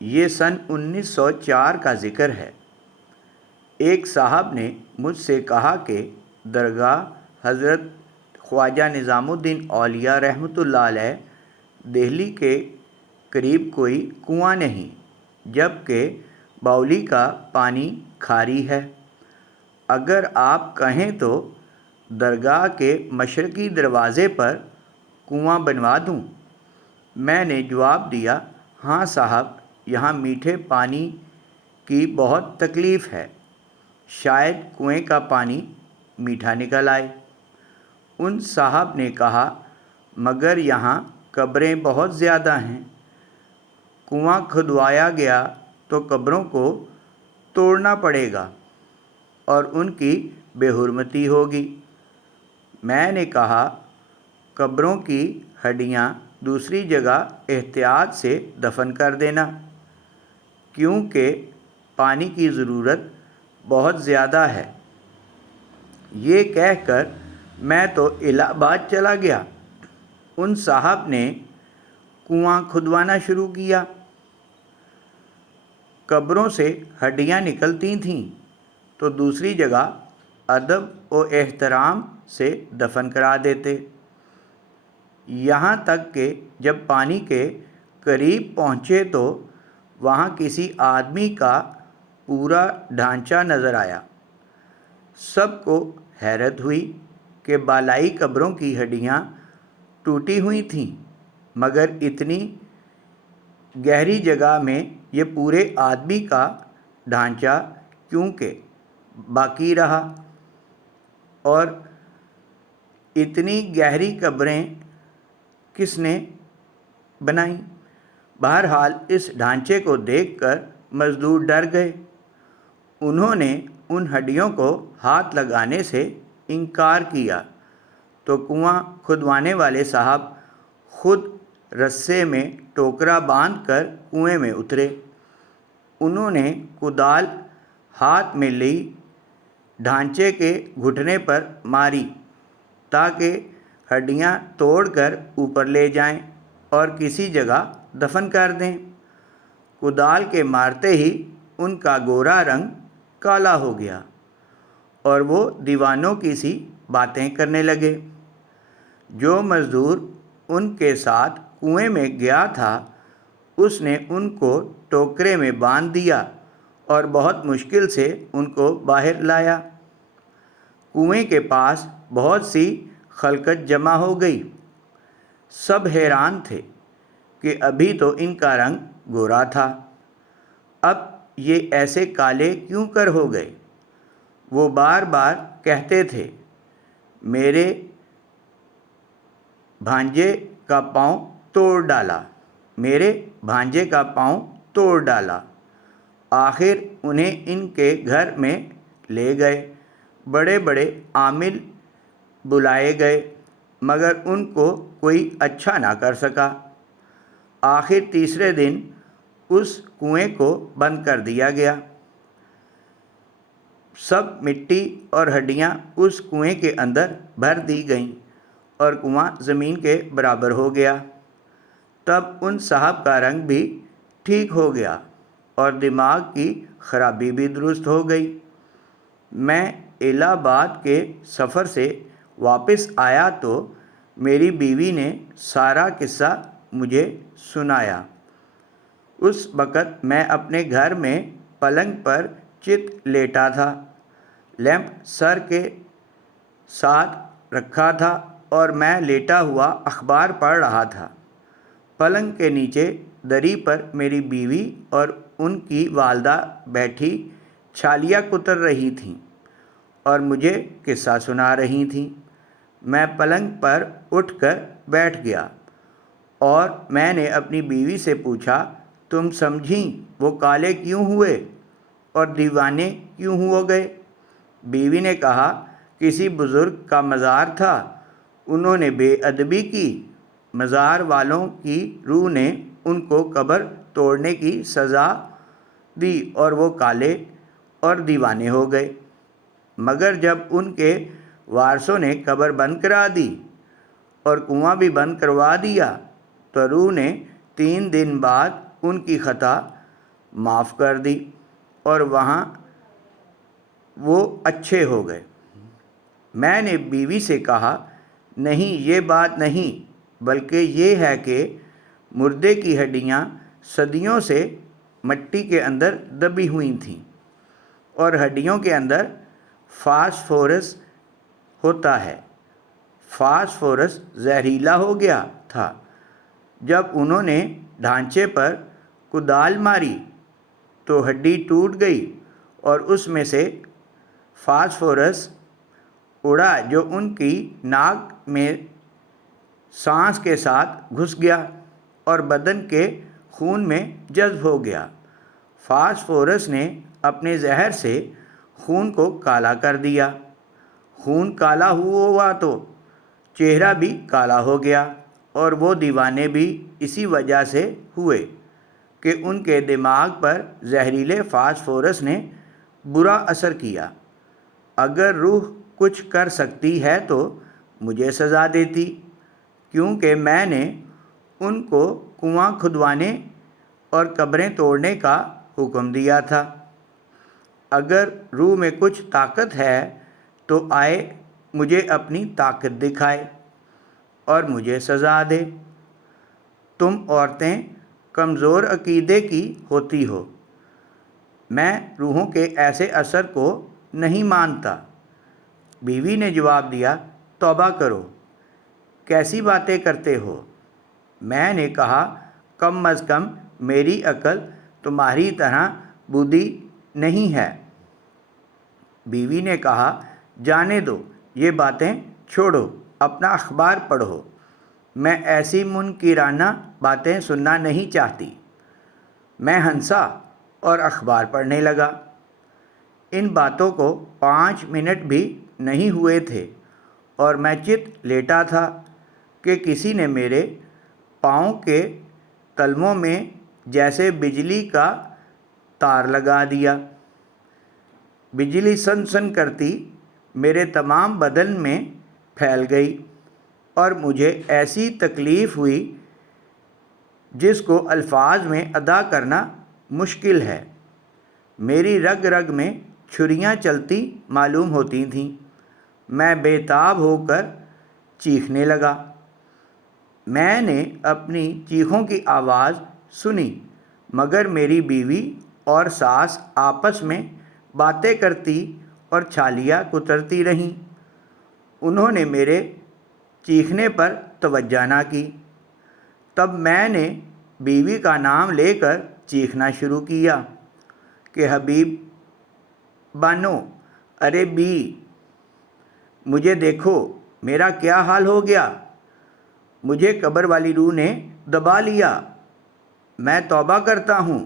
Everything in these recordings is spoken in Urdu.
یہ سن 1904 کا ذکر ہے۔ ایک صاحب نے مجھ سے کہا کہ درگاہ حضرت خواجہ نظام الدین اولیاء رحمۃ اللہ علیہ دہلی کے قریب کوئی کنواں نہیں، جبکہ باولی کا پانی کھاری ہے۔ اگر آپ کہیں تو درگاہ کے مشرقی دروازے پر کنواں بنوا دوں۔ میں نے جواب دیا، ہاں صاحب، یہاں میٹھے پانی کی بہت تکلیف ہے، شاید کنویں کا پانی میٹھا نکل آئے۔ ان صاحب نے کہا، مگر یہاں قبریں بہت زیادہ ہیں، کنواں کھدوایا گیا تو قبروں کو توڑنا پڑے گا اور ان کی بے حرمتی ہوگی۔ میں نے کہا، قبروں کی ہڈیاں دوسری جگہ احتیاط سے دفن کر دینا، کیونکہ پانی کی ضرورت بہت زیادہ ہے۔ یہ کہہ کر میں تو الہ آباد چلا گیا۔ ان صاحب نے کنواں کھدوانا شروع کیا۔ قبروں سے ہڈیاں نکلتی تھیں تو دوسری جگہ ادب و احترام سے دفن کرا دیتے، یہاں تک کہ جب پانی کے قریب پہنچے تو وہاں کسی آدمی کا پورا ڈھانچہ نظر آیا۔ سب کو حیرت ہوئی کہ بالائی قبروں کی ہڈیاں ٹوٹی ہوئی تھیں، مگر اتنی گہری جگہ میں یہ پورے آدمی کا ڈھانچہ کیونکہ باقی رہا، اور اتنی گہری قبریں کس نے بنائیں؟ بہرحال اس ڈھانچے کو دیکھ کر مزدور ڈر گئے۔ انہوں نے ان ہڈیوں کو ہاتھ لگانے سے انکار کیا تو کنواں کھدوانے والے صاحب خود رسے میں ٹوکرا باندھ کر کنویں میں اترے۔ انہوں نے کدال ہاتھ میں لی، ڈھانچے کے گھٹنے پر ماری تاکہ ہڈیاں توڑ کر اوپر لے جائیں اور کسی جگہ دفن کر دیں۔ کدال کے مارتے ہی ان کا گورا رنگ کالا ہو گیا اور وہ دیوانوں کی سی باتیں کرنے لگے۔ جو مزدور ان کے ساتھ کنویں میں گیا تھا، اس نے ان کو ٹوکرے میں باندھ دیا اور بہت مشکل سے ان کو باہر لایا۔ کنویں کے پاس بہت سی خلقت جمع ہو گئی۔ سب حیران تھے کہ ابھی تو ان کا رنگ گورا تھا، اب یہ ایسے کالے کیوں کر ہو گئے؟ وہ بار بار کہتے تھے، میرے بھانجے کا پاؤں توڑ ڈالا، میرے بھانجے کا پاؤں توڑ ڈالا۔ آخر انہیں ان کے گھر میں لے گئے، بڑے بڑے عامل بلائے گئے، مگر ان کو کوئی اچھا نہ کر سکا۔ آخر تیسرے دن اس کنویں کو بند کر دیا گیا۔ سب مٹی اور ہڈیاں اس کنویں کے اندر بھر دی گئیں اور کنواں زمین کے برابر ہو گیا۔ تب ان صاحب کا رنگ بھی ٹھیک ہو گیا اور دماغ کی خرابی بھی درست ہو گئی۔ میں الہ آباد کے سفر سے واپس آیا تو میری بیوی نے سارا قصہ مجھے سنایا۔ اس وقت میں اپنے گھر میں پلنگ پر چت لیٹا تھا، لیمپ سر کے ساتھ رکھا تھا اور میں لیٹا ہوا اخبار پڑھ رہا تھا۔ پلنگ کے نیچے دری پر میری بیوی اور ان کی والدہ بیٹھی چھالیاں کتر رہی تھیں اور مجھے قصہ سنا رہی تھیں۔ میں پلنگ پر اٹھ کر بیٹھ گیا اور میں نے اپنی بیوی سے پوچھا، تم سمجھیں وہ کالے کیوں ہوئے اور دیوانے کیوں ہو گئے؟ بیوی نے کہا، کسی بزرگ کا مزار تھا، انہوں نے بے ادبی کی، مزار والوں کی روح نے ان کو قبر توڑنے کی سزا دی اور وہ کالے اور دیوانے ہو گئے۔ مگر جب ان کے وارثوں نے قبر بند کرا دی اور کنواں بھی بند کروا دیا تو روح نے 3 دن بعد ان کی خطا معاف کر دی اور وہاں وہ اچھے ہو گئے۔ میں نے بیوی سے کہا، نہیں، یہ بات نہیں، بلکہ یہ ہے کہ مردے کی ہڈیاں صدیوں سے مٹی کے اندر دبی ہوئی تھیں اور ہڈیوں کے اندر فاسفورس ہوتا ہے۔ فاسفورس زہریلا ہو گیا تھا۔ جب انہوں نے ڈھانچے پر کدال ماری تو ہڈی ٹوٹ گئی اور اس میں سے فاسفورس اڑا جو ان کی ناک میں سانس کے ساتھ گھس گیا اور بدن کے خون میں جذب ہو گیا۔ فاسفورس نے اپنے زہر سے خون کو کالا کر دیا۔ خون کالا ہوا تو چہرہ بھی کالا ہو گیا، اور وہ دیوانے بھی اسی وجہ سے ہوئے کہ ان کے دماغ پر زہریلے فاسفورس نے برا اثر کیا۔ اگر روح کچھ کر سکتی ہے تو مجھے سزا دیتی، کیونکہ میں نے ان کو کنواں کھدوانے اور قبریں توڑنے کا حکم دیا تھا۔ اگر روح میں کچھ طاقت ہے تو آئے مجھے اپنی طاقت دکھائے اور مجھے سزا دے۔ تم عورتیں کمزور عقیدے کی ہوتی ہو۔ میں روحوں کے ایسے اثر کو نہیں مانتا۔ بیوی نے جواب دیا، توبہ کرو، کیسی باتیں کرتے ہو؟ میں نے کہا، کم از کم میری عقل تمہاری طرح بودھی نہیں ہے۔ بیوی نے کہا، جانے دو، یہ باتیں چھوڑو، اپنا اخبار پڑھو۔ میں ایسی منکرانہ باتیں سننا نہیں چاہتی۔ میں ہنسا اور اخبار پڑھنے لگا۔ ان باتوں کو 5 منٹ بھی نہیں ہوئے تھے اور میں چت لیٹا تھا کہ کسی نے میرے پاؤں کے تلووں میں جیسے بجلی کا تار لگا دیا۔ بجلی سن سن کرتی میرے تمام بدن میں پھیل گئی اور مجھے ایسی تکلیف ہوئی جس کو الفاظ میں ادا کرنا مشکل ہے۔ میری رگ رگ میں چھریاں چلتی معلوم ہوتی تھیں۔ میں بے تاب ہو کر چیخنے لگا۔ میں نے اپنی چیخوں کی آواز سنی، مگر میری بیوی اور ساس آپس میں باتیں کرتی اور چھالیاں کترتی رہیں۔ انہوں نے میرے چیخنے پر توجہ نہ کی۔ تب میں نے بیوی کا نام لے کر چیخنا شروع کیا کہ حبیب بانو، ارے بی، مجھے دیکھو، میرا کیا حال ہو گیا۔ مجھے قبر والی روح نے دبا لیا۔ میں توبہ کرتا ہوں،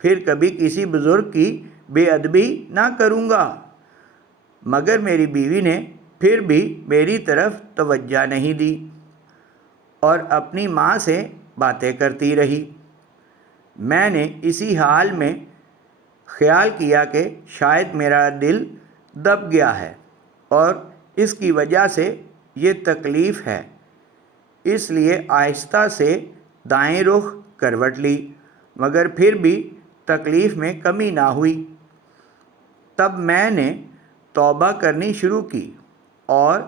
پھر کبھی کسی بزرگ کی بے ادبی نہ کروں گا۔ مگر میری بیوی نے پھر بھی میری طرف توجہ نہیں دی اور اپنی ماں سے باتیں کرتی رہی۔ میں نے اسی حال میں خیال کیا کہ شاید میرا دل دب گیا ہے اور اس کی وجہ سے یہ تکلیف ہے، اس لیے آہستہ سے دائیں رخ کروٹ لی، مگر پھر بھی تکلیف میں کمی نہ ہوئی۔ تب میں نے توبہ کرنی شروع کی اور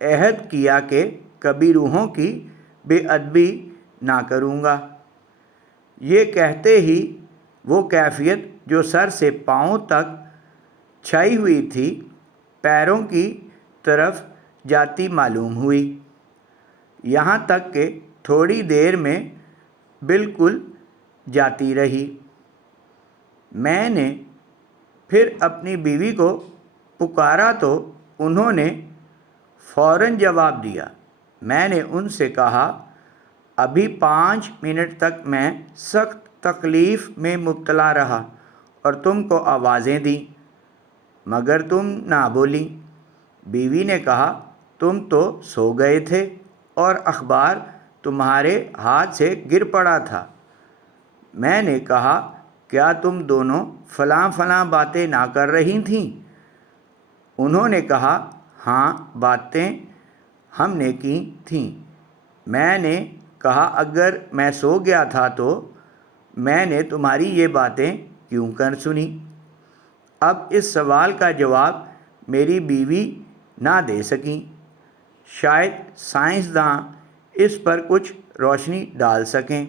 عہد کیا کہ کبھی روحوں کی بے ادبی نہ کروں گا۔ یہ کہتے ہی وہ کیفیت جو سر سے پاؤں تک چھائی ہوئی تھی پیروں کی طرف جاتی معلوم ہوئی، یہاں تک کہ تھوڑی دیر میں بالکل جاتی رہی۔ میں نے پھر اپنی بیوی کو پکارا تو انہوں نے فوراً جواب دیا۔ میں نے ان سے کہا، ابھی 5 منٹ تک میں سخت تکلیف میں مبتلا رہا اور تم کو آوازیں دیں، مگر تم نہ بولی۔ بیوی نے کہا، تم تو سو گئے تھے اور اخبار تمہارے ہاتھ سے گر پڑا تھا۔ میں نے کہا، کیا تم دونوں فلاں فلاں باتیں نہ کر رہی تھیں؟ انہوں نے کہا، ہاں، باتیں ہم نے کی تھیں۔ میں نے کہا، اگر میں سو گیا تھا تو میں نے تمہاری یہ باتیں کیوں کر سنی؟ اب اس سوال کا جواب میری بیوی نہ دے سکیں۔ شاید سائنسداں اس پر کچھ روشنی ڈال سکیں۔